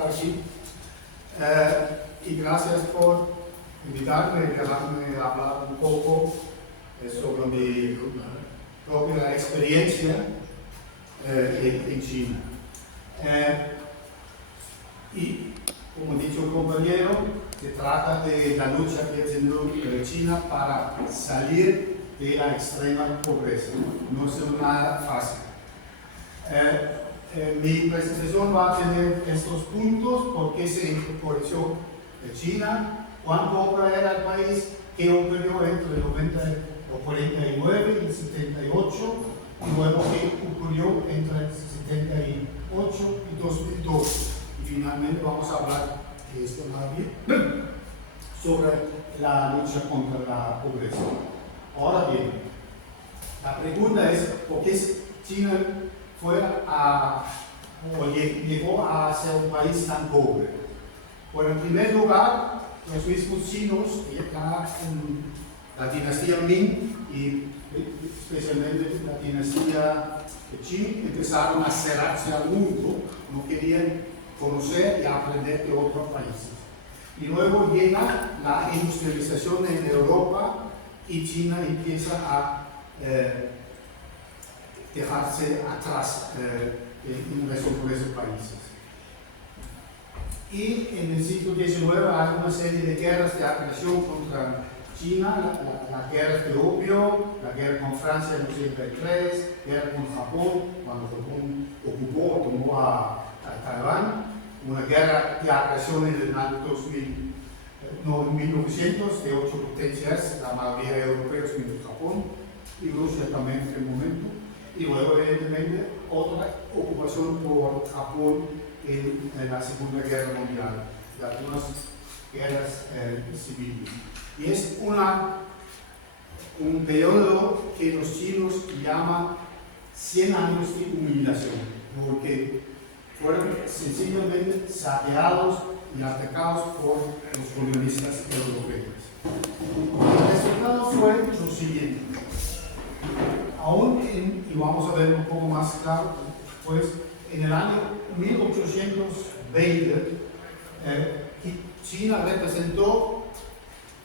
estar aquí. Y gracias por invitarme y dejarme hablar un poco sobre mi propia experiencia en China. Y como ha dicho el compañero, se trata de la lucha que ha tenido China para salir de la extrema pobreza. No es nada fácil. Mi presentación va a tener estos puntos: por qué se incorporó China, cuán pobre era el país, qué ocurrió entre el 49 y el 78, y luego qué ocurrió entre el 78 y 2002. Y finalmente vamos a hablar de esto también, sobre la lucha contra la pobreza. Ahora bien, la pregunta es: ¿por qué China llegó a ser un país tan pobre? Bueno, en primer lugar, los mismos chinos, ya en la dinastía Ming y especialmente la dinastía Qing, empezaron a cerrarse al mundo, no querían conocer y aprender de otros países. Y luego llega la industrialización en Europa y China empieza a dejarse atrás en el resto de esos países. Y en el siglo XIX hay una serie de guerras de agresión contra China, la guerra de opio, la guerra con Francia en el 83, guerra con Japón, cuando Japón ocupó o tomó a Taiwán, una guerra de agresión en el año 1900 de 8 potencias, la mayoría europeos menos Japón, y Rusia también en aquel momento. Y luego, evidentemente, otra ocupación por Japón en la Segunda Guerra Mundial, y algunas guerras civiles. Y es un periodo que los chinos llaman 100 años de humillación, porque fueron sencillamente saqueados y atacados por los colonialistas europeos. El resultado fue lo siguiente. Y vamos a ver un poco más claro, pues en el año 1820, China representó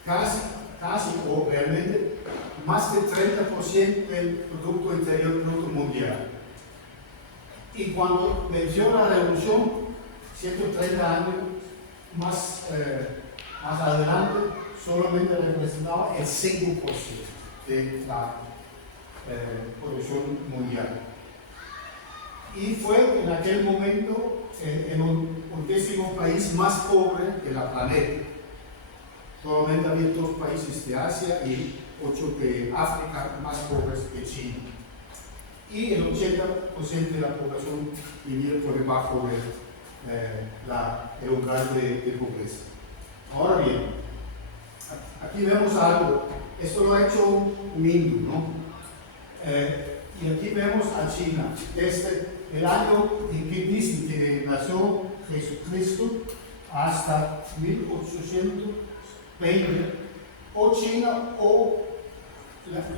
casi o realmente más del 30% del Producto Interior Bruto Mundial. Y cuando venció la revolución, 130 años más adelante, solamente representaba el 5% de la producción mundial. Y fue en aquel momento el 10º país más pobre de la planeta. Solamente había 2 países de Asia y 8 de África más pobres que China. Y el 80% de la población vivía por debajo del umbral de pobreza. Ahora bien, aquí vemos algo. Esto lo ha hecho un hindú, ¿no? Y aquí vemos a China desde el año en que dicen que nació Jesucristo hasta 1820, o China o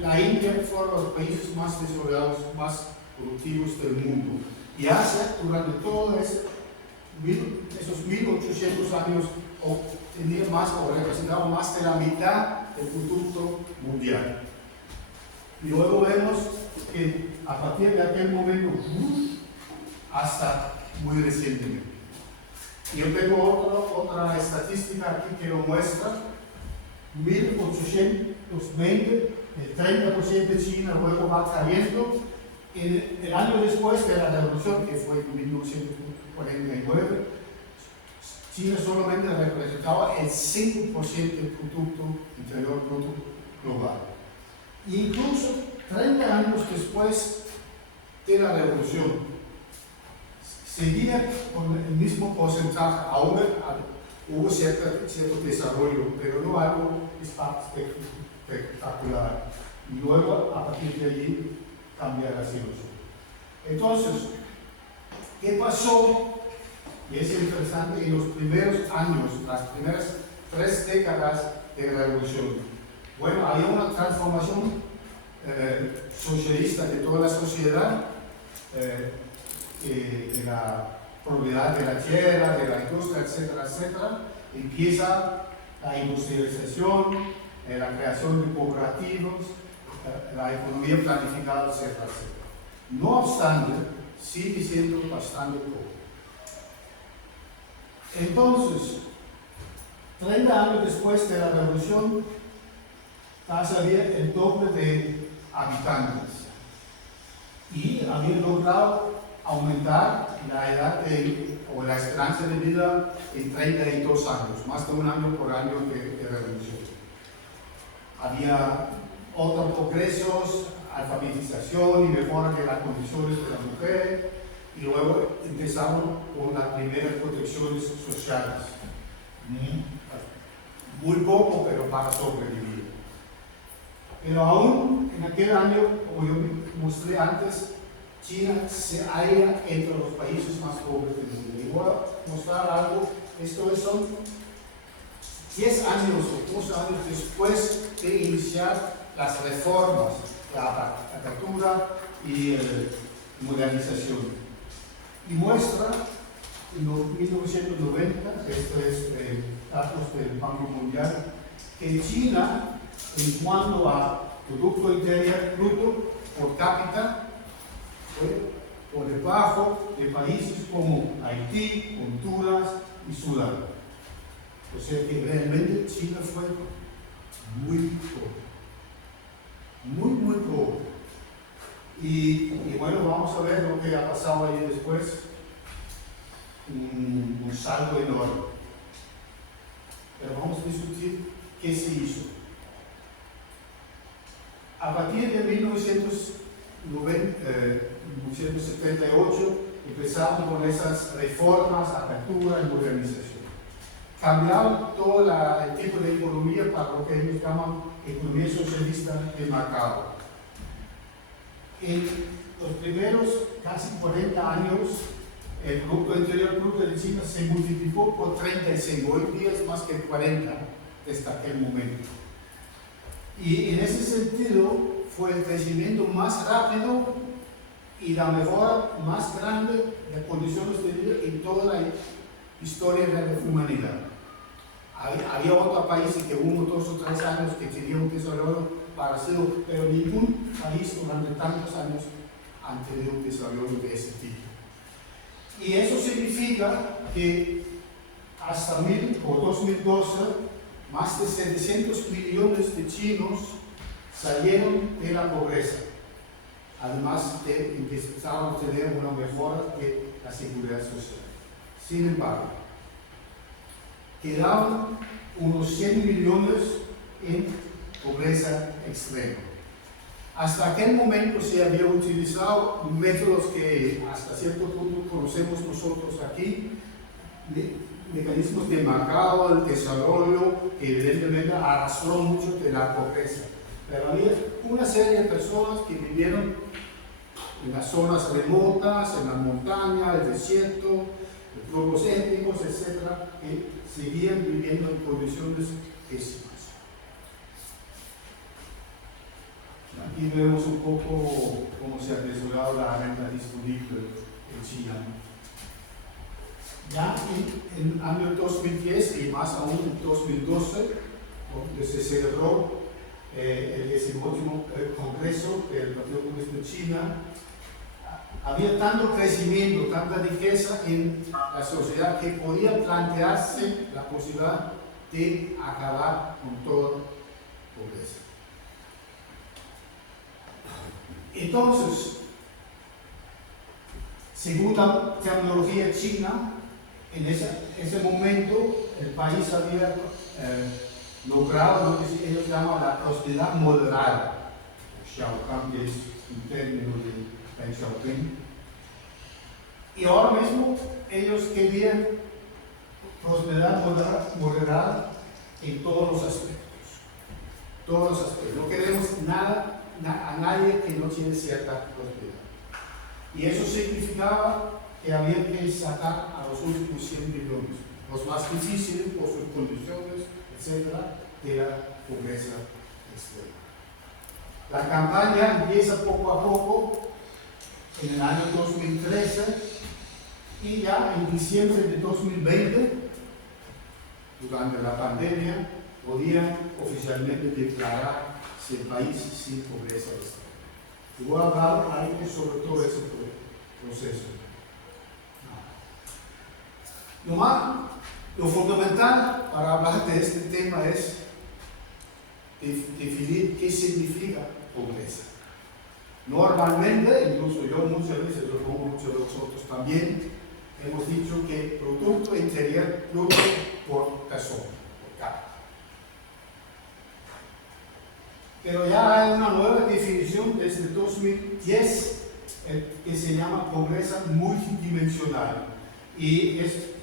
la India fueron los países más desarrollados, más productivos del mundo. Y Asia, durante todos esos 1800 años, tenía más o representaba más de la mitad del producto mundial. Y luego vemos que a partir de aquel momento hasta muy recientemente. Yo tengo otra estadística aquí que lo muestra. 1820, el 30% de China luego va cayendo. El año después de la revolución, que fue en 1949, China solamente representaba el 5% del Producto Interior Bruto global. Incluso 30 años después de la revolución, seguía con el mismo porcentaje. Aún hubo cierto desarrollo, pero no algo espectacular. Y luego, a partir de allí, cambia la situación. Entonces, ¿qué pasó? Y es interesante, en los primeros años, las primeras 3 décadas de la revolución. Bueno, había una transformación socialista de toda la sociedad, propiedad de la tierra, de la industria, etcétera, etcétera, empieza la industrialización, la creación de cooperativos, la economía planificada, etcétera, etcétera. No obstante, sigue siendo bastante poco. Entonces, 30 años después de la revolución, casi había el doble de habitantes y habían logrado aumentar la edad o la esperanza de vida en 32 años, más de un año por año de revolución. Había otros progresos, alfabetización y mejora de las condiciones de la mujer, y luego empezaron con las primeras protecciones sociales. Muy poco, pero para sobrevivir. Pero aún en aquel año, como yo mostré antes, China se halla entre los países más pobres del mundo. Y voy a mostrar algo. Esto son 10 años o 12 años después de iniciar las reformas, la apertura y modernización. Y muestra en 1990, esto es datos del Banco Mundial, que China, en cuanto a Producto Interior Bruto por cápita, fue por debajo de países como Haití, Honduras y Sudán. O sea que realmente China fue muy pobre. Muy pobre. Y bueno, vamos a ver lo que ha pasado ahí después. Un salto enorme. Pero vamos a discutir qué se hizo. A partir de 1978 empezaron con esas reformas, apertura y modernización. Cambiaron todo el tipo de economía para lo que ellos llaman economía socialista de mercado. En los primeros casi 40 años, el Producto Interior Bruto de China se multiplicó por 35, hoy día es más que 40 desde aquel momento. Y en ese sentido fue el crecimiento más rápido y la mejora más grande de condiciones de vida en toda la historia de la humanidad. Había otros países que 1, 2 o 3 años que tenían un desarrollo parecido, pero ningún país durante tantos años han tenido un desarrollo de ese tipo. Y eso significa que hasta 2012, más de 700 millones de chinos salieron de la pobreza, además de empezaron a tener una mejora de la seguridad social. Sin embargo, quedaban unos 100 millones en pobreza extrema. Hasta aquel momento se había utilizado métodos que hasta cierto punto conocemos nosotros aquí, mecanismos de mercado, el desarrollo, que evidentemente arrastró mucho de la pobreza. Pero había una serie de personas que vivieron en las zonas remotas, en la montaña, el desierto, grupos étnicos, etc., que seguían viviendo en condiciones pésimas. Aquí vemos un poco cómo se ha desarrollado la renta disponible en China. Ya en el año 2010 y más aún en 2012, donde se celebró el 18º Congreso del Partido Comunista de China, había tanto crecimiento, tanta riqueza en la sociedad que podía plantearse la posibilidad de acabar con toda pobreza. Entonces, según la terminología china, en ese momento el país había logrado lo que ellos llaman la prosperidad moderada. Xiaogang, que es un término de Deng Xiaoping. Y ahora mismo ellos querían prosperidad moderada en todos los aspectos. Todos los aspectos. No queremos a nadie que no tiene cierta prosperidad. Y eso significaba que había que sacar a los últimos 100 millones, los más difíciles por sus condiciones, etcétera, de la pobreza extrema. La campaña empieza poco a poco. En el año 2013 y ya en diciembre de 2020, durante la pandemia, podían oficialmente declararse el país sin pobreza extrema. Y voy a hablar algo sobre todo ese proceso. Lo fundamental para hablar de este tema es definir qué significa pobreza. Normalmente, incluso yo muchas veces, lo como muchos de nosotros también, hemos dicho que Producto Interior Bruto por persona, por cápita. Pero ya hay una nueva definición desde 2010 que se llama pobreza multidimensional. Y este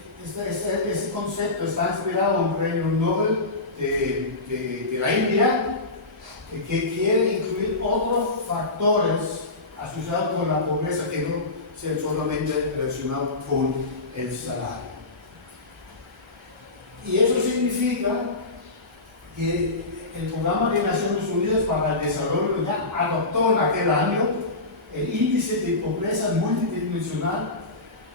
concepto está inspirado en un premio Nobel de la India, que quiere incluir otros factores asociados con la pobreza que no sean solamente relacionados con el salario. Y eso significa que el Programa de Naciones Unidas para el Desarrollo ya adoptó en aquel año el índice de pobreza multidimensional,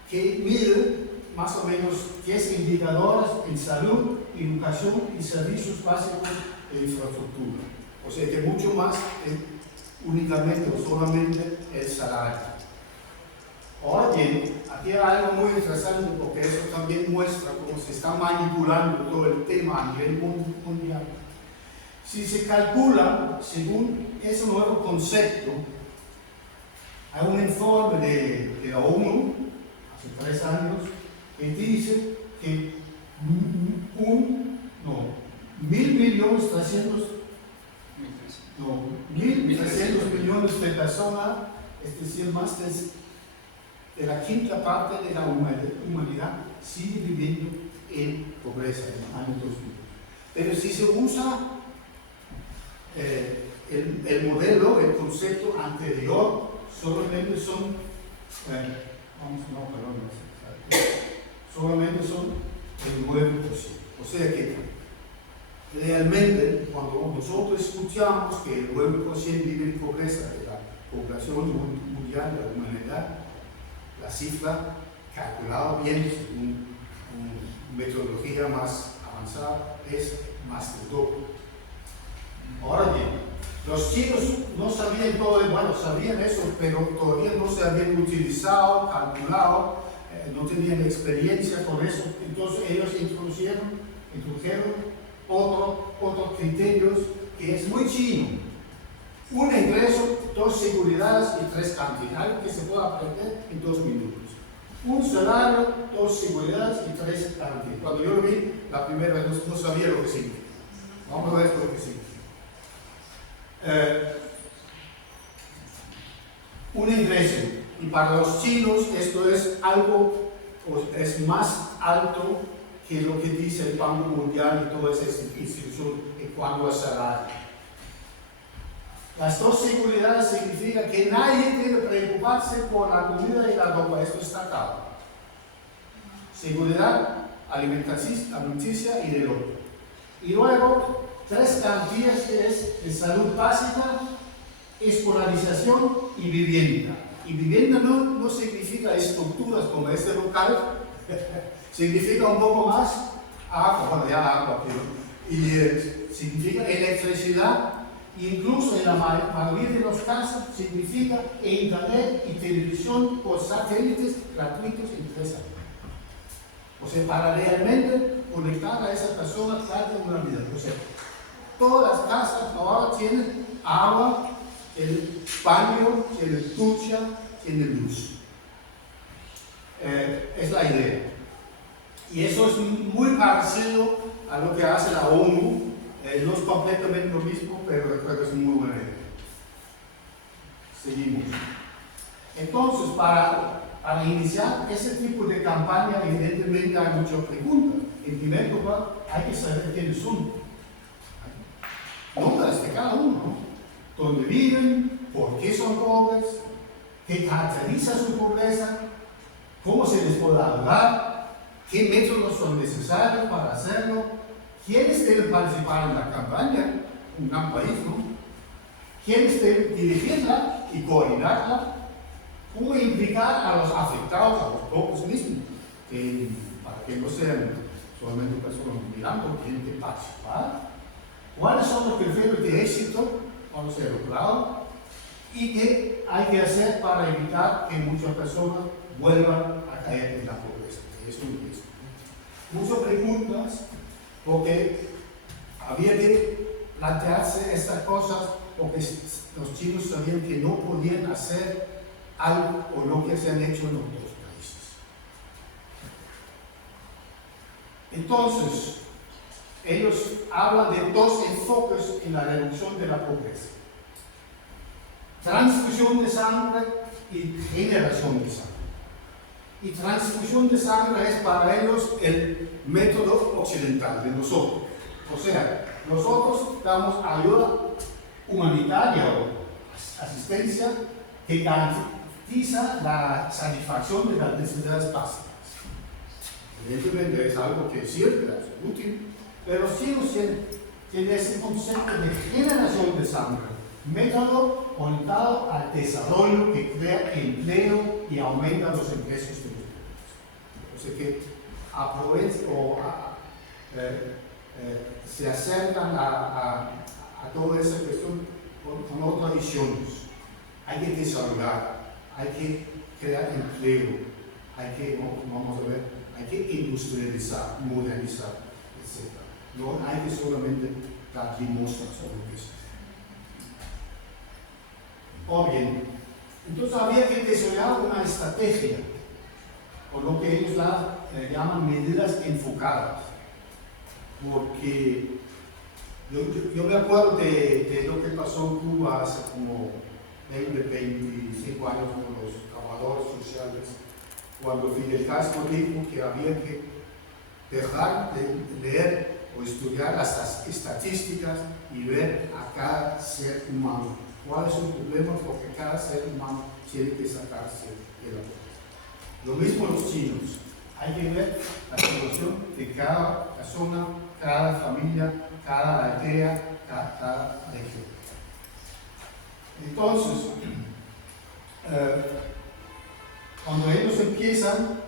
que mide más o menos 10 indicadores en salud, educación y servicios básicos de infraestructura. O sea que mucho más únicamente o solamente el salario. Ahora bien, aquí hay algo muy interesante porque eso también muestra cómo se está manipulando todo el tema a nivel mundial. Si se calcula, según ese nuevo concepto, hay un informe de la ONU, hace 3 años, que dice que 1.300 millones de personas, es decir, más de la quinta parte de la humanidad, sigue viviendo en pobreza en el año 2000. Pero si se usa el modelo, el concepto anterior, solamente son, solamente son el 9%. O sea que realmente cuando nosotros escuchamos que el 9% vive en pobreza de la población mundial de la humanidad, la cifra calculada bien según una metodología más avanzada es más del doble. Ahora bien, los chinos no sabían todo, bueno, sabían eso, pero todavía no se habían utilizado, calculado, no tenían experiencia con eso. Entonces ellos introdujeron otros criterios que es muy chino. Un ingreso, 2 seguridades y 3 cantidades, algo que se puede aprender en 2 minutos. Un salario, 2 seguridades y 3 cantidades. Cuando yo lo vi la primera vez no sabía lo que significa. Vamos a ver lo que significa. Un ingreso, y para los chinos esto es algo, es más alto que lo que dice el Banco Mundial y toda esa institución en cuanto a salario. Las 2 seguridades significa que nadie debe preocuparse por la comida y la ropa, esto está claro. Seguridad alimenticia y de otro. Y luego 3 cantidades que es de salud básica, escolarización y vivienda. Y vivienda no significa estructuras como este local, significa un poco más agua, bueno ya agua, pero, y significa electricidad, incluso en la mayoría de los casos significa internet y televisión por satélites gratuitos en 3 años. O sea, para realmente conectar a esa persona tarde una vida. O sea, todas las casas ahora tienen agua, tienen baño, tienen ducha, tienen luz. Es la idea. Y eso es muy parecido a lo que hace la ONU. No es completamente lo mismo, pero creo que es muy buena idea. Seguimos. Entonces, para iniciar ese tipo de campaña, evidentemente hay muchas preguntas. En primer lugar, hay que saber quiénes son. Nombres de cada uno, ¿no? ¿Dónde viven? ¿Por qué son pobres? ¿Qué caracteriza su pobreza? ¿Cómo se les puede ayudar? ¿Qué métodos son necesarios para hacerlo? ¿Quiénes deben participar en la campaña? Un gran país, ¿no? ¿Quiénes deben dirigirla y coordinarla? ¿Cómo implicar a los afectados, a los pocos mismos, para que no sean solamente personas mirando, tienen que participar? ¿Cuáles son los criterios de éxito cuando se ha logrado? ¿Y qué hay que hacer para evitar que muchas personas vuelvan a caer en la pobreza? Eso es. Muchas preguntas, porque había que plantearse estas cosas, porque los chinos sabían que no podían hacer algo o lo que se han hecho en otros países. Entonces, ellos hablan de dos enfoques en la reducción de la pobreza: transfusión de sangre y generación de sangre. Y transfusión de sangre es para ellos el método occidental de nosotros. O sea, nosotros damos ayuda humanitaria o asistencia que garantiza la satisfacción de las necesidades básicas. Evidentemente es algo que sirve, es útil, pero sí tiene ese concepto de generación de sangre, método orientado al desarrollo que crea empleo y aumenta los ingresos de los pueblos. O sea que aprovecha o se acercan a toda esa cuestión con otras visiones. Hay que desarrollar, hay que crear empleo, hay que, vamos a ver, hay que industrializar, modernizar, etc. No hay que solamente dar limosnas o lo que sea. O bien, entonces había que diseñar una estrategia, o lo que ellos llaman medidas enfocadas, porque yo me acuerdo de lo que pasó en Cuba hace como 25 años con los trabajadores sociales, cuando Fidel Castro dijo que había que dejar de leer o estudiar las estadísticas y ver a cada ser humano. ¿Cuál es el problema? Porque cada ser humano tiene que sacarse de la pobreza. Lo mismo los chinos. Hay que ver la situación de cada persona, cada familia, cada aldea, cada región. Entonces, cuando ellos empiezan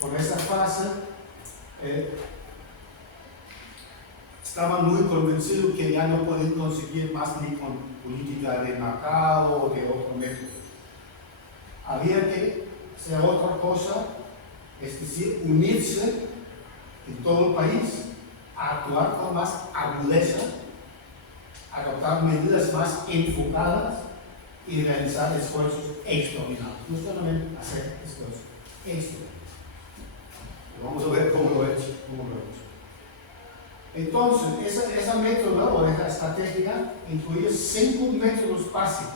con esa fase, estaban muy convencidos que ya no pueden conseguir más ni con política de mercado o de otro método. Había que hacer otra cosa, es decir, unirse en todo el país, a actuar con más agudeza, adoptar medidas más enfocadas y realizar esfuerzos extraordinarios. No solamente hacer esfuerzos extraordinarios. Vamos a ver cómo lo he hecho. Entonces, esa método o esa estrategia incluye 5 métodos básicos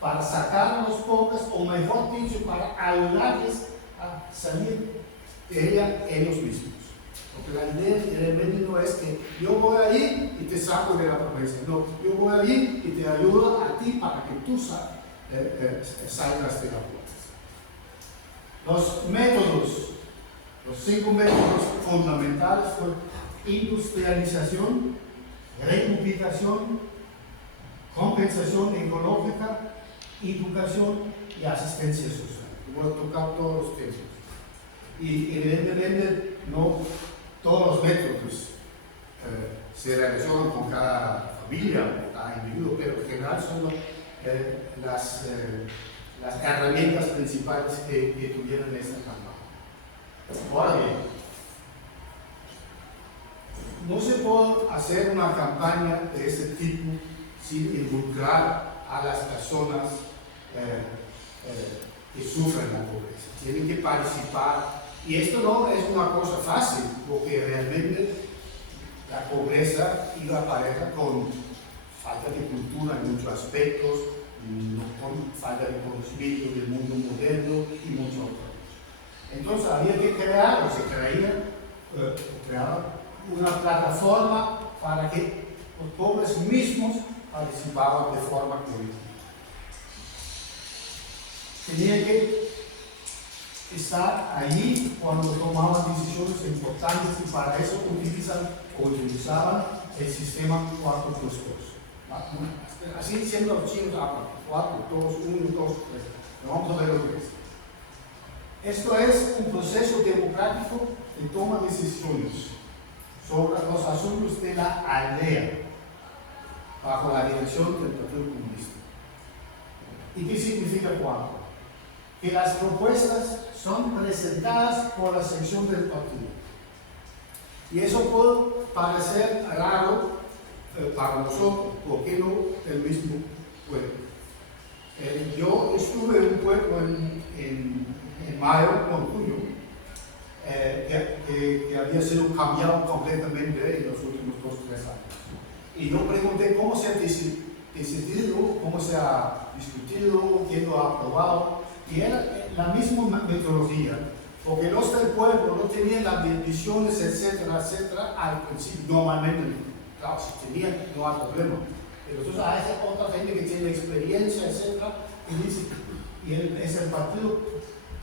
para sacar a los pobres, o mejor dicho, para ayudarles a salir de ella ellos mismos. Porque la idea realmente no es que yo voy a ir y te saco de la pobreza. No, yo voy a ir y te ayudo a ti para que tú salgas de la pobreza. Los métodos, los 5 métodos fundamentales son industrialización, recuperación, compensación ecológica, educación y asistencia social. Voy a tocar todos los temas. Y evidentemente no todos los métodos se relacionan con cada familia o cada individuo, pero en general son las herramientas principales que tuvieron esta campaña. Ahora bien, no se puede hacer una campaña de este tipo sin involucrar a las personas que sufren la pobreza. Tienen que participar. Y esto no es una cosa fácil, porque realmente la pobreza iba pareja con falta de cultura en muchos aspectos, con falta de conocimiento del mundo moderno y muchas otras cosas. Entonces había que crear, o se creaba una plataforma para que los pobres mismos participaban de forma colectiva. Tenían que estar allí cuando tomaban decisiones importantes, y para eso utilizaban el sistema 4+2. Así siempre los chinos hablan, 4, 2, 1, 2, 3. Pero vamos a ver lo que es. Esto es un proceso democrático de toma de decisiones sobre los asuntos de la aldea, bajo la dirección del Partido Comunista. ¿Y qué significa 4? Que las propuestas son presentadas por la sección del partido. Y eso puede parecer raro para nosotros, porque no el mismo pueblo. Yo estuve en un pueblo en mayo, en junio, que había sido cambiado completamente en los últimos 2 o 3 años. Y yo pregunté cómo se ha decidido, cómo se ha discutido, quién lo ha aprobado. Y era la misma metodología, porque los del pueblo no tenían las bendiciones, etcétera, etcétera, al principio. Normalmente, claro, si tenían, no hay problema. Pero entonces hay otra gente que tiene experiencia, etcétera, y dice, es el partido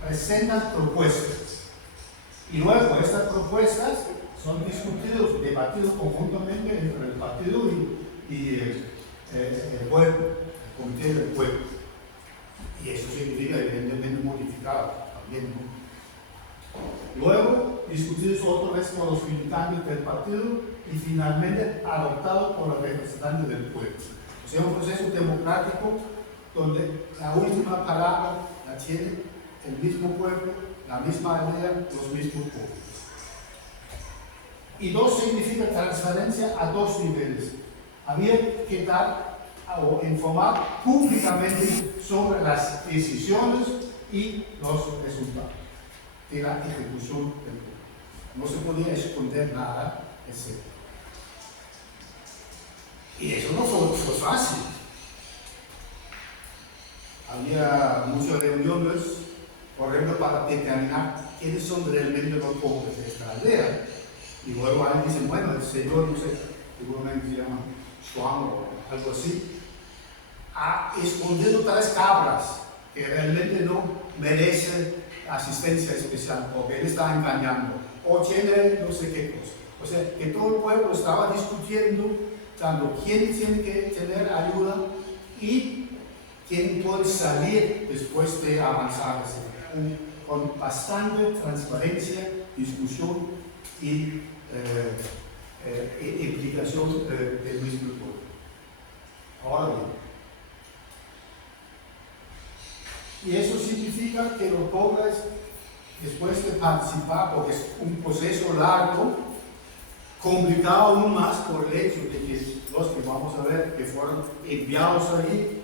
presenta propuestas. Y luego estas propuestas son discutidas, debatidas conjuntamente entre el partido y el pueblo, el comité del pueblo. Y eso significa evidentemente modificado también, ¿no? Luego discutidos otra vez por los militantes del partido y finalmente adoptado por los representantes del pueblo. O sea, un proceso democrático donde la última palabra la tiene el mismo pueblo, la misma aldea, los mismos pueblos. Y 2 significa transparencia a 2 niveles. Había que dar o informar públicamente sobre las decisiones y los resultados de la ejecución del pueblo. No se podía esconder nada, etc. Y eso no fue fácil. Había muchas reuniones, por ejemplo, para determinar quiénes son realmente los pobres de esta aldea. Y luego alguien dice, bueno, el señor, no sé, seguramente se llama Schwam o algo así, ha escondido 3 cabras que realmente no merecen asistencia especial, porque él está engañando, o tiene no sé qué cosa. O sea, que todo el pueblo estaba discutiendo tanto quién tiene que tener ayuda y quién puede salir después de avanzar, con bastante transparencia, discusión y implicación del mismo pueblo. Ahora bien, y eso significa que los pobres, después de participar, porque es un proceso largo, complicado aún más por el hecho de que los que vamos a ver que fueron enviados allí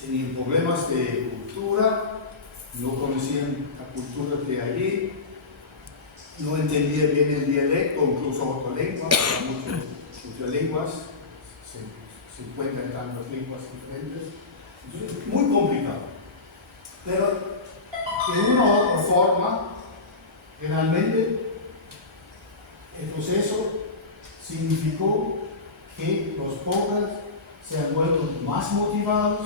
tenían problemas de cultura, no conocían la cultura de allí, no entendían bien el dialecto, incluso otra lengua, muchas lenguas, 50 y tantas lenguas diferentes. Entonces, muy complicado. Pero de una u otra forma, realmente el proceso significó que los pobres se han vuelto más motivados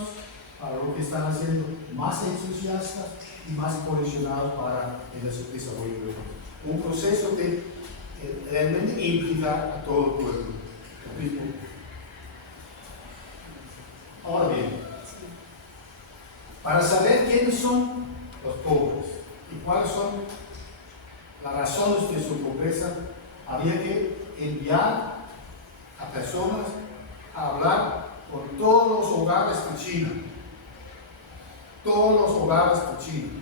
para lo que están haciendo, más entusiastas y más cohesionados para el desarrollo del país. Un proceso que realmente implica a todo el pueblo. Ahora bien, para saber quiénes son los pobres y cuáles son las razones de su pobreza, había que enviar a personas a hablar con todos los hogares de China. Todos los hogares de China.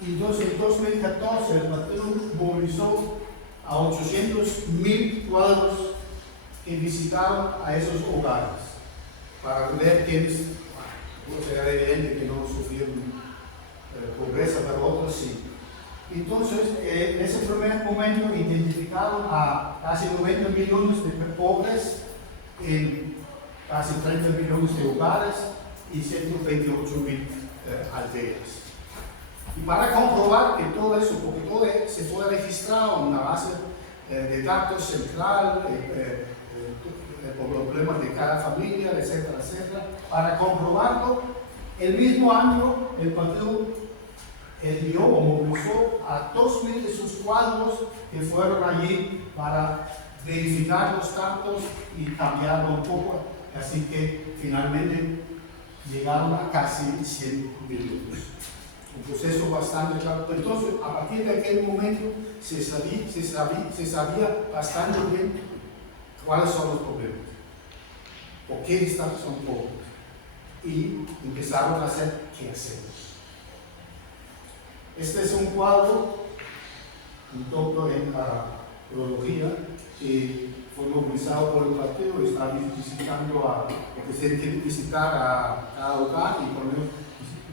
Y entonces en 2014 el partido movilizó a 800.000 cuadros que visitaron a esos hogares para ver quiénes, era evidente que no sufrieron pobreza, pero otros sí. Entonces, en ese primer momento identificaron a casi 90 millones de pobres en casi 30 millones de hogares y 128.000 aldeas. Y para comprobar que todo eso, porque todo se fue registrado en una base de datos central, por los problemas de cada familia, etcétera, etcétera, para comprobarlo, el mismo año el partido envió o movilizó a 2.000 de sus cuadros que fueron allí para verificar los datos y cambiarlo un poco, así que finalmente llegaron a casi 100 minutos. Un proceso bastante claro. Entonces, a partir de aquel momento se sabía bastante bien cuáles son los problemas, por qué son pocos, y empezaron a hacer qué hacemos. Este es un cuadro, un doctor en urología, que fue movilizado por el partido, está visitando porque se tiene que visitar a cada hogar y por lo menos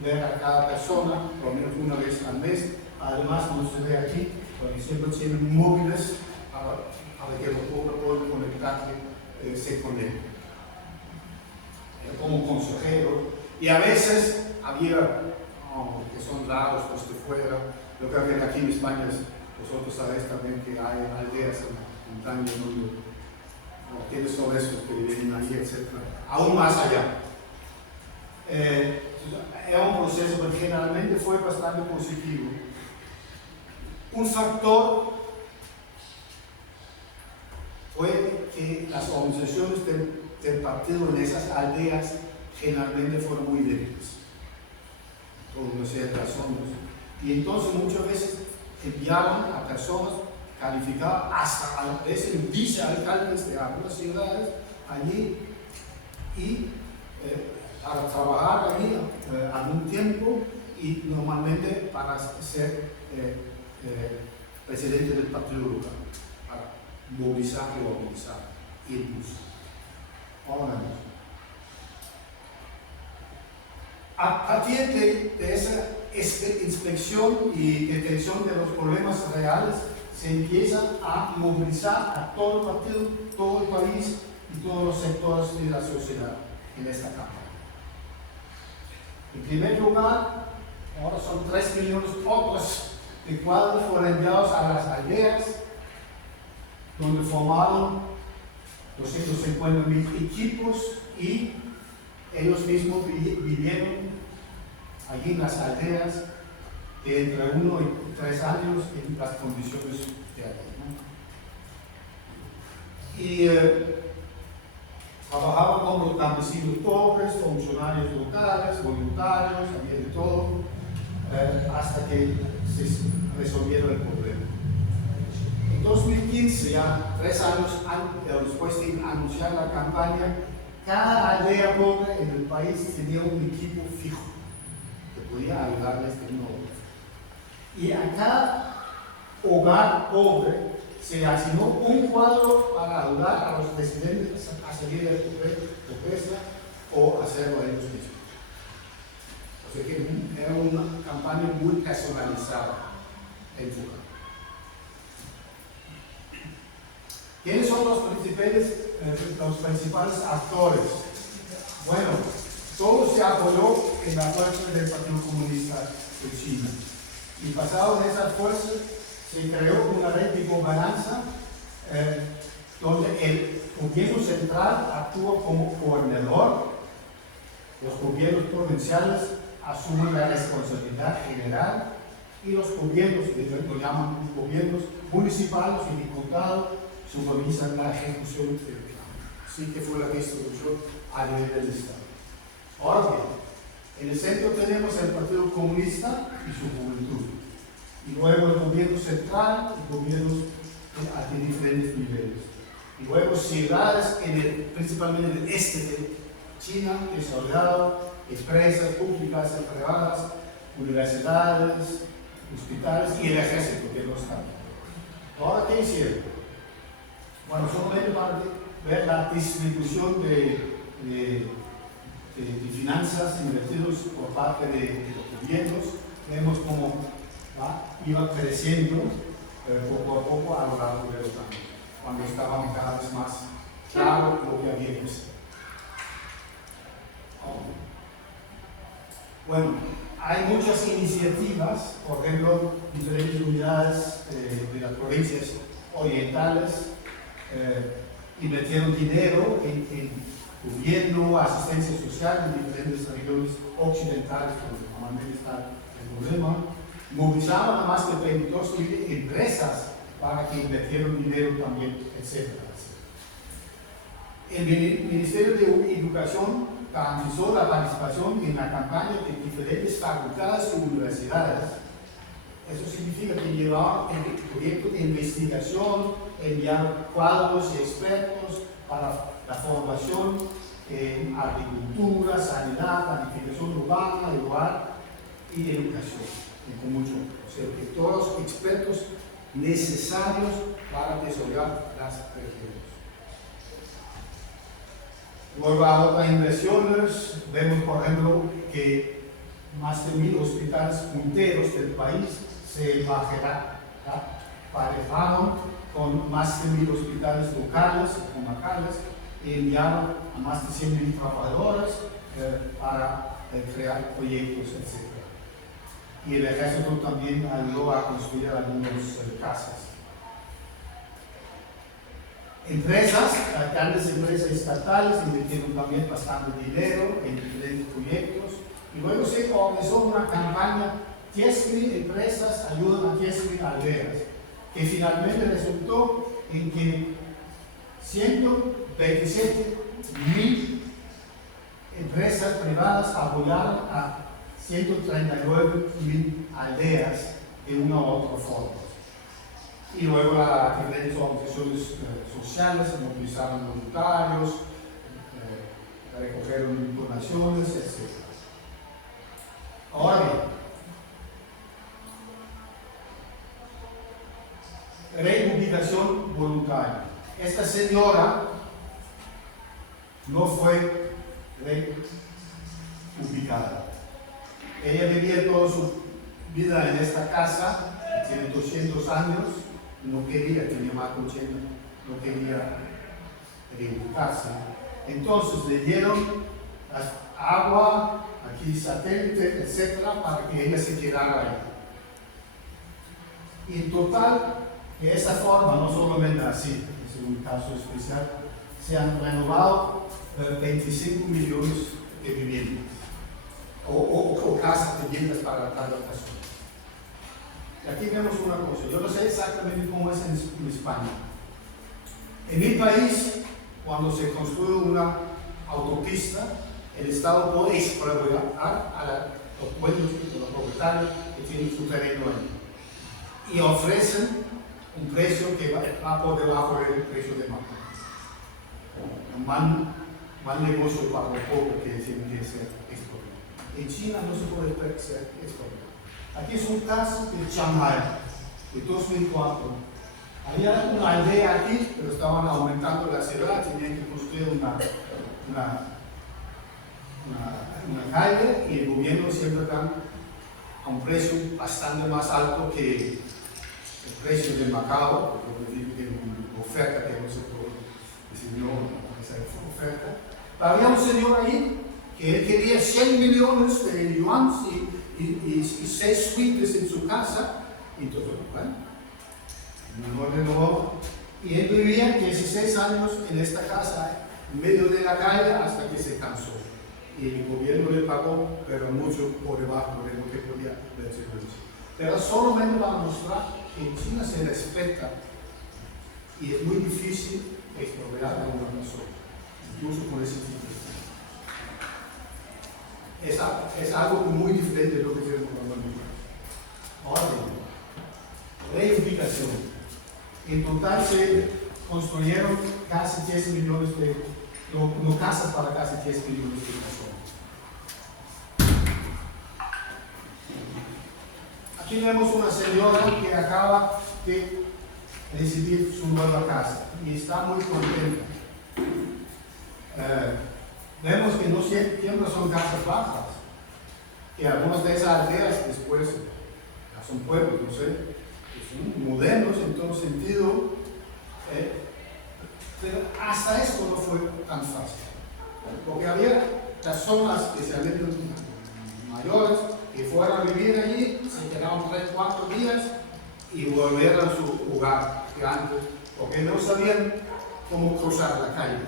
ver a cada persona, por lo menos una vez al mes. Además, no se ve aquí, porque siempre tienen móviles para que los pobres puedan conectarse con él. Como consejero, y a veces había, que son raros los de fuera, yo creo que aquí en España, vosotros sabéis también que hay aldeas en la montaña donde tienes sobre esos que viven allí, etc. Aún más allá. Era un proceso que generalmente fue bastante positivo. Un factor fue que las organizaciones del partido en esas aldeas generalmente fueron muy débiles, por una serie de razones. Y entonces muchas veces enviaban a personas calificadas, hasta a veces vicealcaldes de algunas ciudades allí, y para trabajar allí algún tiempo y normalmente para ser presidente del partido local, para movilizar y organizar y impulsar. Ahora mismo. A partir de esa inspección y detección de los problemas reales, se empieza a movilizar a todo el partido, todo el país y todos los sectores de la sociedad en esta campaña. En primer lugar, ahora son 3 millones otros de cuadros fueron enviados a las aldeas, donde formaron 250.000 equipos y ellos mismos vivieron allí en las aldeas de entre 1 y 3 años en las condiciones de allí, ¿no? Y trabajaban con los campesinos pobres, funcionarios locales, voluntarios, había de todo, hasta que se resolvieron el problema. En 2015, ya 3 años después de anunciar la campaña, cada aldea pobre en el país tenía un equipo fijo que podía ayudarles de una otra. Y a cada hogar pobre se asignó un cuadro para ayudar a los residentes a salir de la pobreza o hacerlo ellos mismos. O sea que era una campaña muy personalizada, enfocada. ¿Quiénes son los principales actores? Bueno, todo se apoyó en la fuerza del Partido Comunista de China. Y basado en esas fuerzas se creó una red de gobernanza donde el gobierno central actúa como coordinador, los gobiernos provinciales asumen la responsabilidad general y los gobiernos, lo llaman gobiernos municipales y diputados, supervisan la ejecución del plan. Así que fue la distribución a nivel del Estado. Ahora bien, en el centro tenemos el Partido Comunista y su juventud. Y luego el gobierno central y gobiernos a diferentes niveles. Y luego ciudades, principalmente en el este de China, desarrollado, empresas públicas y privadas, universidades, hospitales y el ejército que no está. Ahora, ¿qué hicieron? Bueno, solamente para ver la distribución de finanzas invertidas por parte de los gobiernos, vemos cómo iba creciendo poco a poco a lo largo de los años, cuando estaba cada vez más claro lo que había que hacer. Bueno, hay muchas iniciativas, por ejemplo, diferentes unidades de las provincias orientales invirtieron dinero en gobierno, asistencia social en diferentes regiones occidentales, donde normalmente está el problema. Movilizaban a más de 22.000 empresas para que invirtieran dinero también, etc. El Ministerio de Educación garantizó la participación en la campaña de diferentes facultades y universidades. Eso significa que llevaban el proyecto de investigación, enviar cuadros y expertos para la formación en agricultura, sanidad, planificación urbana, lugar y educación en conjunto. O sea, que todos los expertos necesarios para desarrollar las regiones. Luego a otras inversiones, vemos por ejemplo que más de 1000 hospitales punteros del país se emparejaron con más de 1000 hospitales locales o comarcales y enviaron a más de 100.000 trabajadores para crear proyectos, etc. Y el ejército también ayudó a construir algunas casas. Empresas, grandes empresas estatales invirtieron también bastante dinero en diferentes proyectos y luego se organizó una campaña 10.000 empresas ayudan a 10.000 aldeas, que finalmente resultó en que 127.000 empresas privadas apoyaron a 139.000 aldeas de una u otra forma. Y luego las diferentes organizaciones sociales movilizaron voluntarios, recogieron donaciones, etc. Ahora bien, reubicación voluntaria. Esta señora no fue reubicada. Ella vivía toda su vida en esta casa, tiene 200 años, no quería, tenía más de 80, no quería reubicarse. Entonces le dieron agua, aquí satélite, etcétera, para que ella se quedara ahí. Y en total, de esa forma, no solamente así, es un caso especial, se han renovado 25 millones de viviendas o casas, viviendas para cada ocasión. Y aquí vemos una cosa, yo no sé exactamente cómo es en España. En mi país, cuando se construye una autopista, el Estado puede expropiar a los pueblos y los propietarios que tienen su terreno ahí y ofrecen un precio que va por debajo del precio de mercado. Un mal negocio para los pobres que tienen que ser expropiados. En China no se puede ser expropiado. Aquí es un caso de Shanghai, de 2004. Había una aldea aquí, pero estaban aumentando la ciudad, tenían que construir una calle y el gobierno siempre da a un precio bastante más alto que el precio del mercado, porque de una oferta que no se puede decir no, esa oferta. Pero había un señor ahí que él quería 100 millones de yuans y 6 suites en su casa, y entonces, bueno, no renovó. Y él vivía 16 años en esta casa, en medio de la calle, hasta que se cansó. Y el gobierno le pagó, pero mucho por debajo de lo que podía recibir. Pero solamente para mostrar que en China se respeta y es muy difícil expropiar a una persona, incluso con ese tipo de cosas. Es algo muy diferente de lo que tenemos normalmente. Ahora bien, reubicación. En total se construyeron casi 10 millones de no casas para casi 10 millones de personas. Aquí vemos una señora que acaba de recibir su nueva casa y está muy contenta. Vemos que no siempre son casas bajas, que algunas de esas aldeas después ya son pueblos, no sé, que son modernos en todo sentido, pero hasta esto no fue tan fácil, porque había personas, especialmente mayores, que fueron a vivir allí, se quedaron 3-4 días y volvieron a su hogar que antes, porque no sabían cómo cruzar la calle,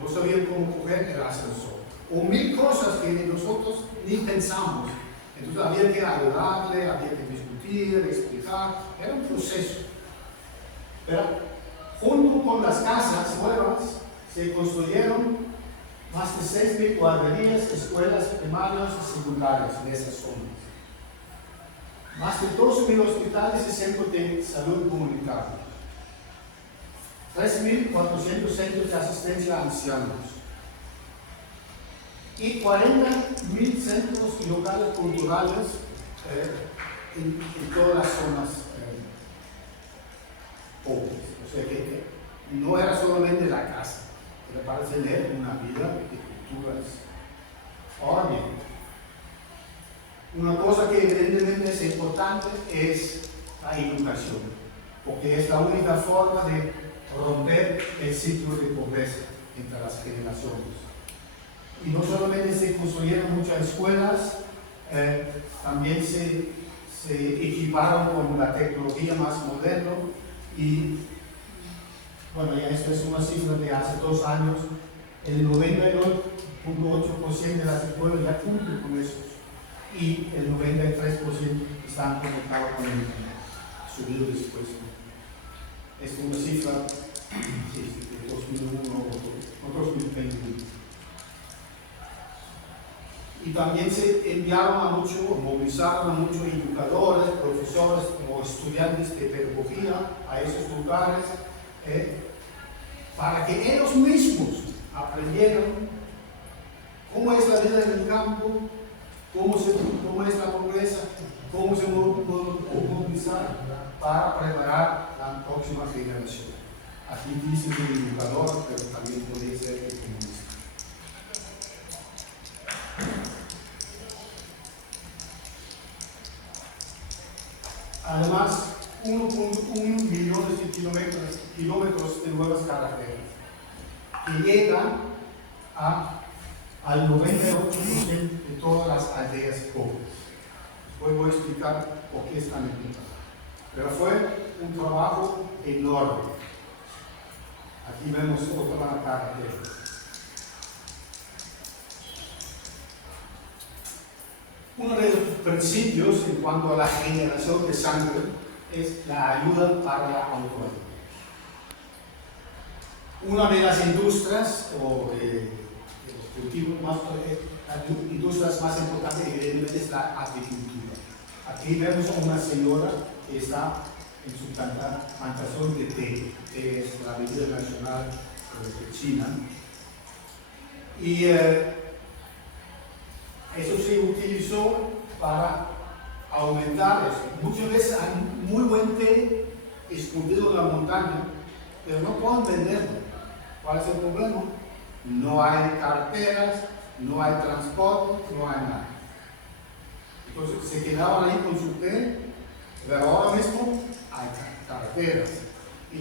no sabían cómo coger el ascensor, o 1000 cosas que nosotros ni pensamos. Entonces había que ayudarle, había que discutir, explicar, era un proceso. Pero junto con las casas nuevas se construyeron más de 6.000 guarderías, escuelas primarias y secundarias en esas zonas. Más de 12.000 hospitales y centros de salud comunitarios. 3.400 centros de asistencia a ancianos. Y 40.000 centros y locales culturales en todas las zonas pobres. O sea que no era solamente la casa, era para tener una vida de culturas. Ahora bien, una cosa que evidentemente es importante es la educación, porque es la única forma de romper el ciclo de pobreza entre las generaciones. Y no solamente se construyeron muchas escuelas, también se equiparon con la tecnología más moderna y, bueno, ya esto es una cifra de hace 2 años, el 98.8% de las escuelas ya cumplen con eso y el 93% están conectados con el internet, subido después. Es una cifra de 2001 o 2021. Y también se enviaron movilizaron a muchos educadores, profesores o estudiantes de pedagogía a esos lugares para que ellos mismos aprendieran cómo es la vida en el campo, cómo es la pobreza, cómo se puede movilizar para preparar la próxima generación. Aquí dice el educador, pero también podría ser el comunista. Además, 1.1 millones de kilómetros de nuevas carreteras que llegan al 98% de todas las aldeas pobres. Después voy a explicar por qué es tan importante. Pero fue un trabajo enorme. Aquí vemos otra carretera. Uno de los principios en cuanto a la generación de sangre es la ayuda para la autoayuda. Una de las industrias o de los cultivos las industrias más importantes evidentemente es la agricultura. Aquí vemos a una señora que está en su plantación de té, que es la bebida nacional de China. Y eso se utilizó para aumentar eso. Muchas veces hay muy buen té escondido en la montaña, pero no pueden venderlo. ¿Cuál es el problema? No hay carreteras, no hay transporte, no hay nada. Entonces se quedaban ahí con su té, pero ahora mismo hay carreteras. Y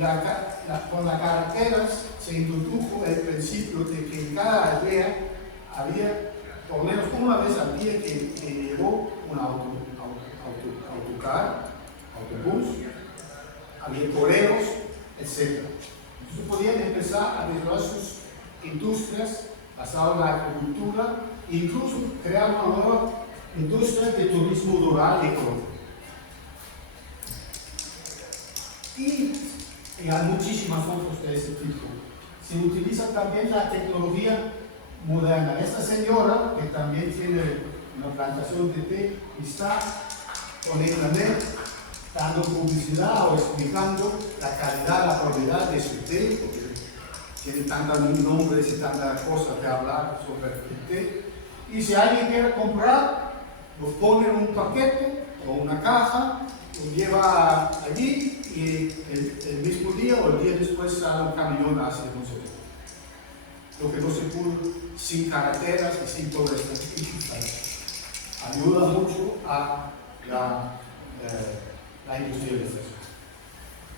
con las carreteras se introdujo el principio de que en cada aldea había por lo menos una vez al día que llegó un autobús, había correos, etc. Entonces podían empezar a desarrollar sus industrias basadas en la agricultura e incluso crear una nueva industria de turismo rural y ecológico. Y hay muchísimas otras de ese tipo. Se utiliza también la tecnología moderna. Esta señora, que también tiene una plantación de té, está con internet dando publicidad o explicando la calidad, la propiedad de su té, porque tiene tantos nombres y tantas cosas que hablar sobre el té. Y si alguien quiere comprar, lo pone en un paquete o una caja, lo lleva allí y el mismo día o el día después sale un camión hacia nosotros. Lo que no se pudo sin carreteras y sin toda esta dificultad. Ayuda mucho a la industrialización.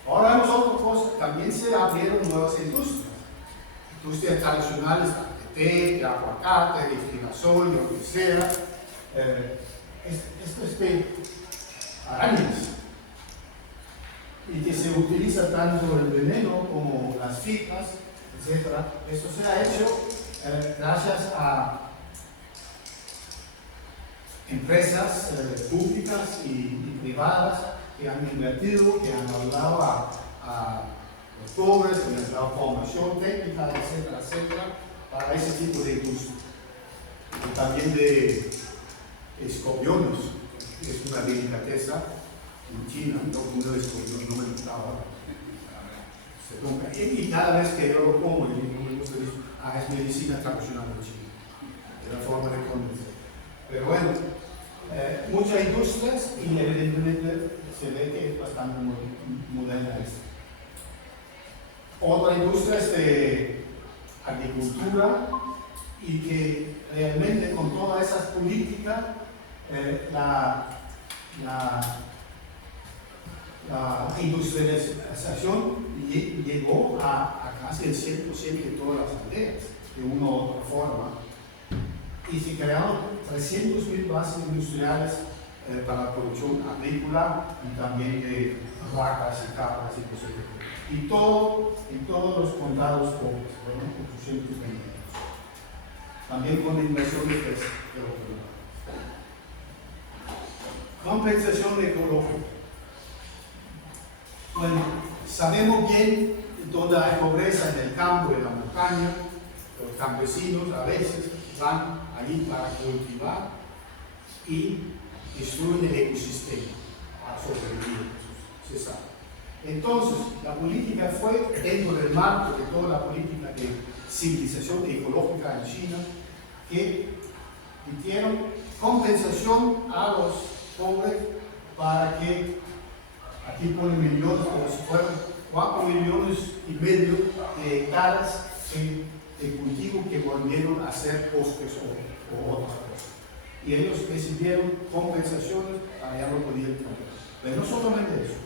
Ahora vemos otra cosa, también se abrieron nuevas industrias tradicionales de té, de aguacate, de girasol, de lo que sea. Esto es de arañas y que se utiliza tanto el veneno como las fibras, etc. Esto se ha hecho gracias a empresas públicas y privadas que han invertido, que han ayudado a a los pobres, en la formación técnica, etcétera, etcétera, para ese tipo de industria. Y también de escorpiones, que es una delicadeza en China, no como escorpión, no me gustaba. Y cada vez que yo lo como, no me gusta decir, es medicina tradicional en China. Es la forma de convencer. Pero bueno, muchas industrias y evidentemente se ve que es bastante moderna esta. Otra industria es de agricultura y que realmente con todas esas políticas la industrialización llegó a casi el 100% de todas las aldeas, de una u otra forma, y se crearon 300.000 bases industriales para la producción agrícola y también de vacas y cabras y cosas así. Y todo en todos los condados pobres, fueron 800 millones. También con inversiones de compensación ecológica. Bueno, sabemos bien dónde hay pobreza en el campo, en la montaña. Los campesinos a veces van allí para cultivar y destruyen el ecosistema para sobrevivir, se sabe. Entonces, la política fue dentro del marco de toda la política de civilización ecológica en China, que dieron compensación a los pobres para que, aquí ponen millones, como si fueran 4,5 millones de hectáreas de cultivo que volvieron a ser bosques o otras cosas. Y ellos recibieron compensaciones para ya no podían comer. Pero no solamente eso.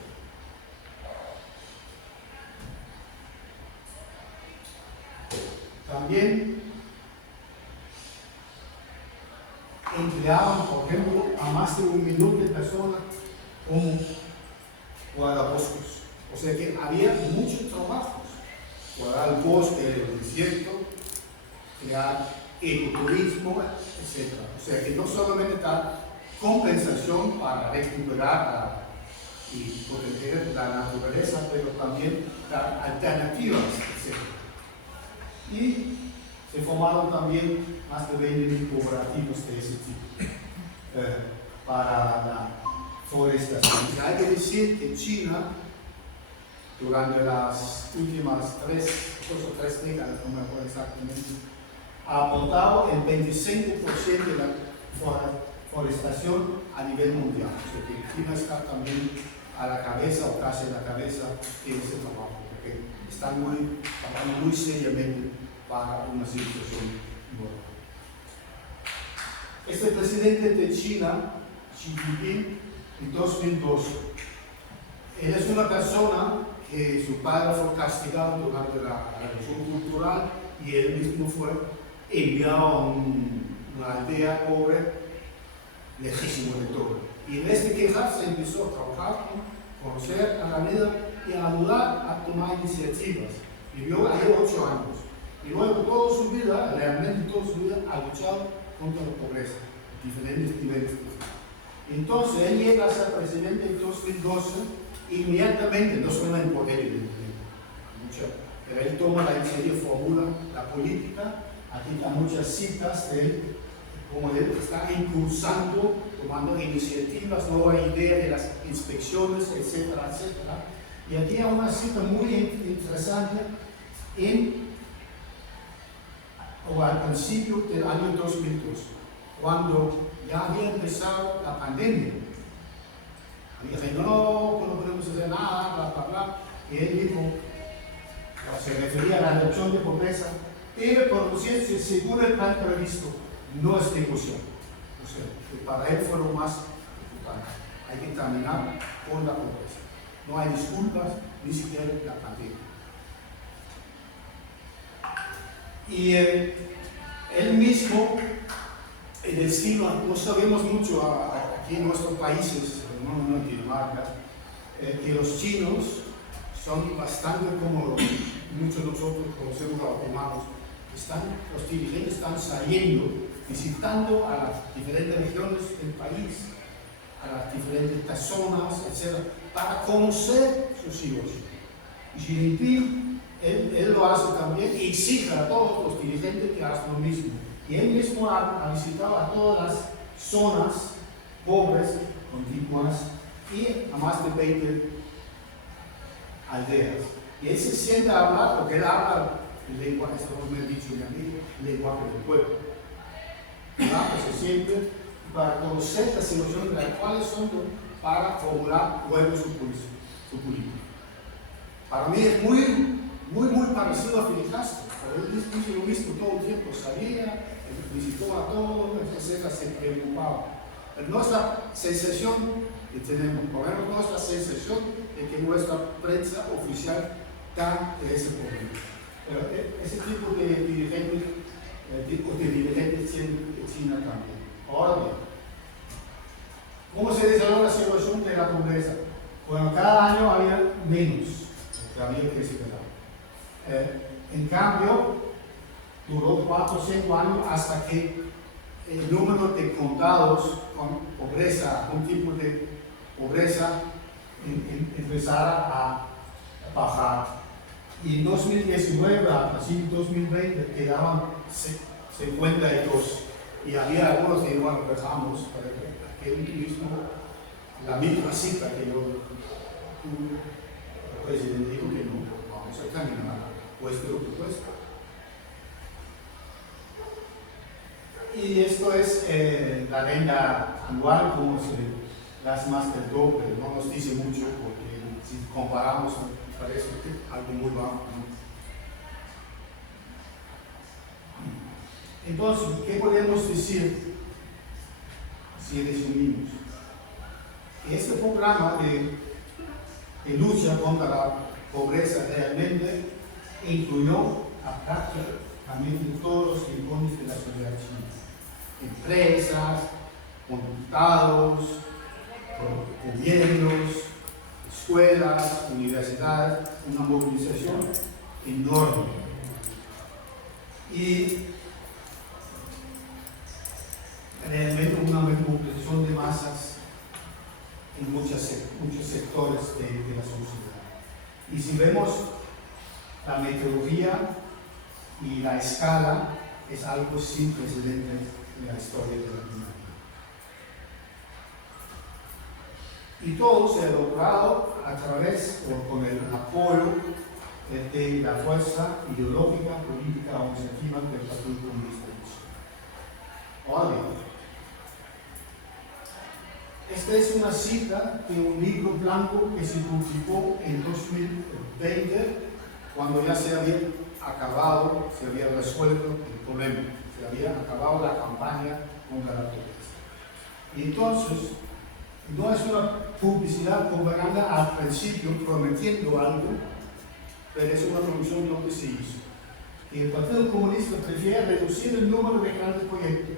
También empleaban, por ejemplo, a más de 1 millón de personas como guardabosques. O sea que había muchos trabajos. Guardar el bosque, el desierto, crear ecoturismo, etc. O sea que no solamente da compensación para recuperar y proteger la naturaleza, pero también dar alternativas, etc. Y se formaron también más de 20.000 cooperativos de ese tipo para la forestación. Y hay que decir que China, durante las últimas 3 décadas, no me acuerdo exactamente, ha aportado el 25% de la forestación a nivel mundial. O sea que China está también a la cabeza o casi a la cabeza de ese trabajo, porque están trabajando muy seriamente para una situación nueva. Este presidente de China, Xi Jinping, en 2012, él es una persona que su padre fue castigado durante la revolución cultural y él mismo fue enviado a una aldea pobre, lejísimo de todo. Y en vez de quejarse empezó a trabajar, conocer a la vida y a ayudar a tomar iniciativas. Vivió ahí 8 años. Y luego toda su vida, realmente toda su vida, ha luchado contra la pobreza, diferentes niveles. Entonces, él llega a ser presidente en 2012, inmediatamente, no solamente por él, pero él toma la iniciativa, formula la política, aquí están muchas citas de él, como él está impulsando, tomando iniciativas, nuevas ideas de las inspecciones, etcétera, etcétera. Y aquí hay una cita muy interesante al principio del año 2002, cuando ya había empezado la pandemia. Y dije, no podemos hacer nada, bla, bla, bla. Y él dijo, se refería a la reducción de pobreza, pero conociendo según el plan previsto, no es negociable. O sea, que para él fue lo más importante. Hay que terminar con la pobreza. No hay disculpas, ni siquiera la pandemia. Y él mismo, el estilo, no sabemos mucho aquí en nuestros países, no en Dinamarca, que los chinos son bastante como muchos de nosotros conocemos a los humanos. Los dirigentes están saliendo, visitando a las diferentes regiones del país, a las diferentes personas, etc., para conocer sus hijos, Xi Jinping, él lo hace también y exige a todos los dirigentes que hagan lo mismo. Y él mismo ha visitado a todas las zonas pobres, contiguas, y a más de 20 aldeas. Y él se siente a hablar, porque él habla el lenguaje, esto me he dicho ya, el lenguaje del pueblo. Se siente para conocer la situación de la cual son para formular luego su política. Para mí es muy parecido a Fidel Castro. Él dice lo mismo todo el tiempo, salía, visitó a todos, etc., se preocupaba. Pero no es la sensación que tenemos, por ejemplo, no es la sensación de que nuestra prensa oficial da de ese problema. Pero ese tipo de dirigentes tiene China también. Ahora bien, ¿cómo se desarrolla la situación de la pobreza? Bueno, cada año había menos que había que esperar. En cambio, duró 4 o 5 años hasta que el número de contados con pobreza, algún tipo de pobreza, empezara a bajar. Y en 2019, así 2020, quedaban 52. Y había algunos que igual dejamos para que la misma cifra que el presidente dijo que no, vamos a caminar, cueste lo que cuesta. Y esto es la renta anual, como las más del doble, no nos dice mucho porque si comparamos parece algo muy bajo, ¿no? Entonces, ¿qué podemos decir si resumimos? Este programa de lucha contra la pobreza realmente incluyó a prácticamente todos los rincones de la sociedad china. Empresas, diputados, gobiernos, escuelas, universidades, una movilización enorme. Y realmente una movilización de masas en muchos sectores de la sociedad. Y si vemos la metodología y la escala, es algo sin precedentes en la historia de la humanidad. Y todo se ha logrado a través o con el apoyo de la fuerza ideológica, política, organizativa del Partido Comunista de China. Ahora bien, esta es una cita de un libro blanco que se publicó en 2020, cuando ya se había acabado, se había resuelto el problema, se había acabado la campaña contra la pobreza. Y entonces, no es una publicidad, propaganda al principio prometiendo algo, pero es una producción de lo que se hizo. Y el Partido Comunista prefiere reducir el número de grandes proyectos,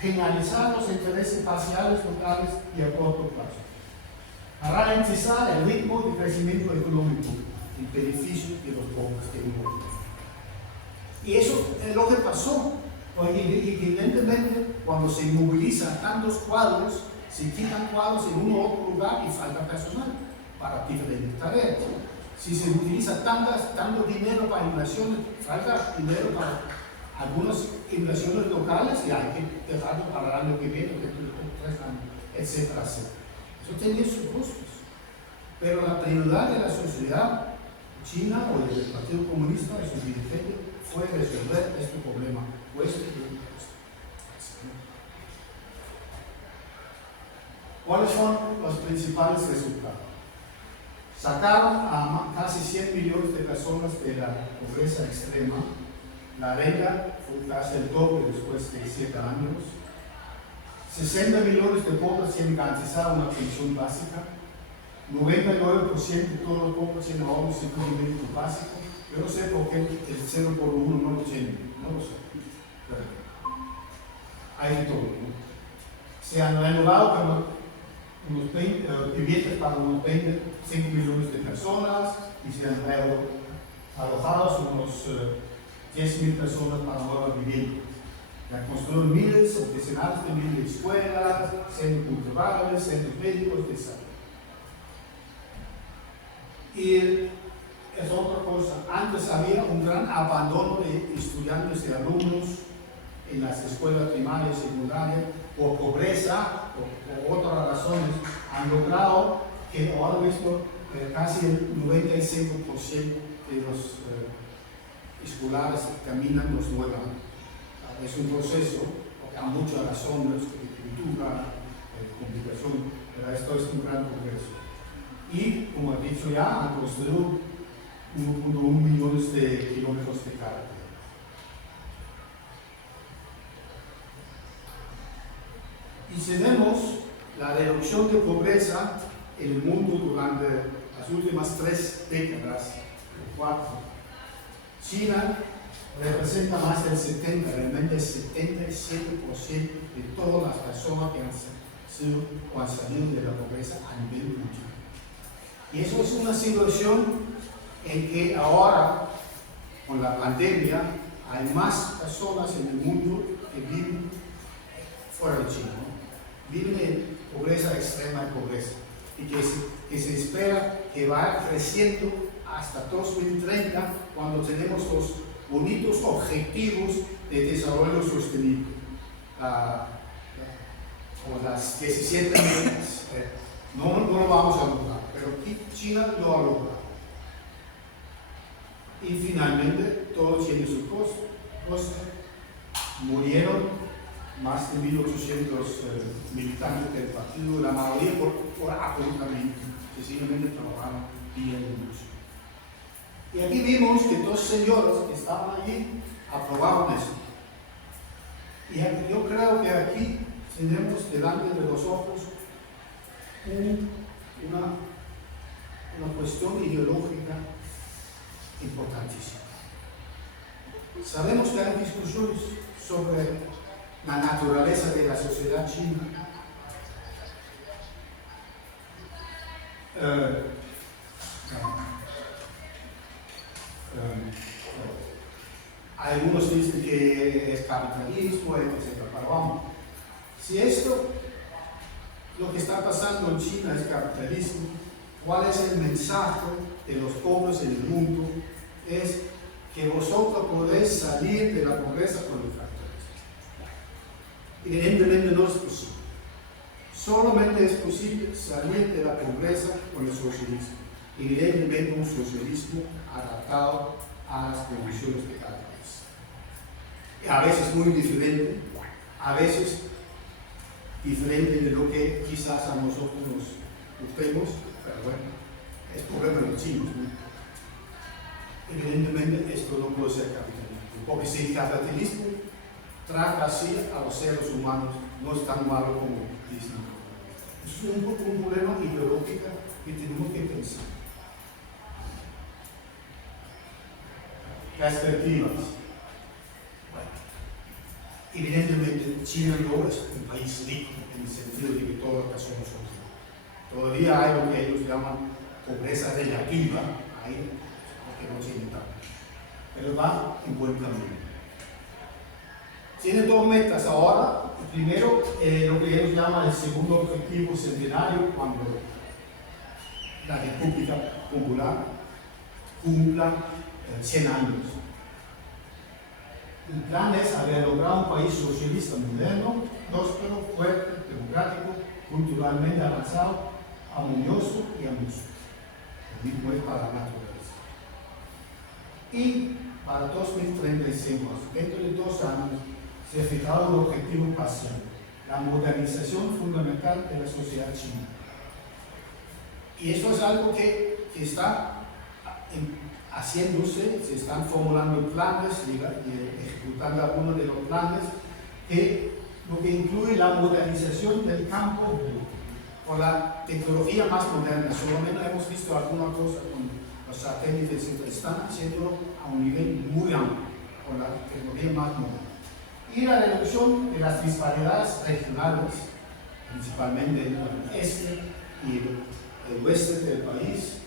penalizar los intereses parciales locales y a corto plazo, ralentizar el ritmo de crecimiento económico en beneficio de los pocos que viven. Y eso es lo que pasó. Evidentemente, cuando se movilizan tantos cuadros, se quitan cuadros en uno u otro lugar y falta personal para diferentes tareas. Si se utiliza tanto dinero para inversiones, falta dinero para algunas inversiones locales y hay que dejarlo para el año que viene, dentro de 3 años, etcétera, etcétera. Eso tenía sus costos. Pero la prioridad de la sociedad china o del Partido Comunista y sus dirigentes fue resolver este problema. ¿Cuáles son los principales resultados? Sacaron a casi 100 millones de personas de la pobreza extrema. La renta fue casi el doble después de 7 años. 60 millones de pobres tienen garantizada una pensión básica. 99% de todos los pobres tienen ahora un seguro médico básico. Yo no sé por qué el 0 por 1 no lo tiene, no lo sé. Pero hay de todo, ¿no? Se han renovado unos viviendas para unos 25 millones de personas y se han alojado unos 10.000 personas para nuevas viviendas. Se han construido miles o decenas de miles de escuelas, centros culturales, centros médicos de salud. Y es cosa. Antes había un gran abandono de estudiantes y alumnos en las escuelas primarias y secundarias por pobreza o por otras razones. Han logrado que ahora mismo casi el 95% de los escolares terminan los 9 años. Es un proceso, porque hay muchas razones, cultura, complicación, pero esto es un gran progreso. Y, como he dicho ya, han construido 1.1 millones de kilómetros de carretera. Y tenemos la reducción de pobreza en el mundo durante las últimas 3 décadas, 4. China representa más del 70, realmente el 77% de todas las personas que han salido de la pobreza a nivel mundial. Y eso es una situación en que ahora, con la pandemia, hay más personas en el mundo que viven fuera de China, ¿no? Viven en pobreza extrema y pobreza, y que se espera que vaya creciendo hasta 2030, cuando tenemos los bonitos objetivos de desarrollo sostenible, como las 17 metas. No lo vamos a lograr, pero China lo ha logrado. Y finalmente, todo tiene su costo. Murieron más de 1.800 militantes del partido, la mayoría por apuntamiento, sencillamente trabajaron día y noche. Y aquí vimos que 2 señores que estaban allí aprobaron eso. Y yo creo que aquí tenemos delante de los ojos una cuestión ideológica importantísima. Sabemos que hay discusiones sobre la naturaleza de la sociedad china. Algunos dicen que es capitalismo, etc. Pero vamos, si esto, lo que está pasando en China es capitalismo, ¿cuál es el mensaje de los pobres en el mundo? Es que vosotros podéis salir de la pobreza con el capitalismo. Evidentemente no es posible. Solamente es posible salir de la pobreza con el socialismo. Evidentemente un socialismo adaptado a las condiciones de cada país. A veces muy diferente, a veces diferente de lo que quizás a nosotros nos gustemos, pero bueno, es problema de los chinos, ¿no? Evidentemente esto no puede ser capitalismo, porque si el capitalismo trata así a los seres humanos, no es tan malo como dicen. Es un problema ideológico que tenemos que pensar. Perspectivas. Bueno, evidentemente China no es un país rico en el sentido de que todas las personas son ricas. Todavía hay lo que ellos llaman pobreza relativa, ahí que no tiene tanto, pero va en buen camino. Tiene 2 metas ahora. Primero, lo que ellos llaman el segundo objetivo centenario, cuando la República Popular cumpla 100 años. El plan es haber logrado un país socialista moderno, próspero, fuerte, democrático, culturalmente avanzado, armonioso y ambicioso. Lo mismo es para la naturaleza. Y para 2035, dentro de 2 años, se ha fijado un objetivo parcial: la modernización fundamental de la sociedad china. Y eso es algo que está haciéndose, se están formulando planes y ejecutando algunos de los planes, lo que incluye la modernización del campo con la tecnología más moderna. Solamente hemos visto alguna cosa con los satélites, están haciéndolo a un nivel muy amplio, con la tecnología más moderna. Y la reducción de las disparidades regionales, principalmente en el este y el oeste del país,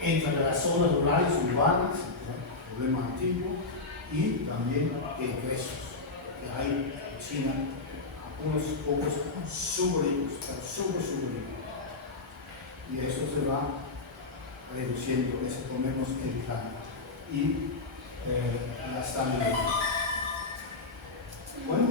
entre las zonas rurales y urbanas, el problema antiguo, y también de ingresos, que hay en China algunos pocos súper ricos, y eso se va reduciendo eso, tomemos el plan y la estabilidad. Bueno,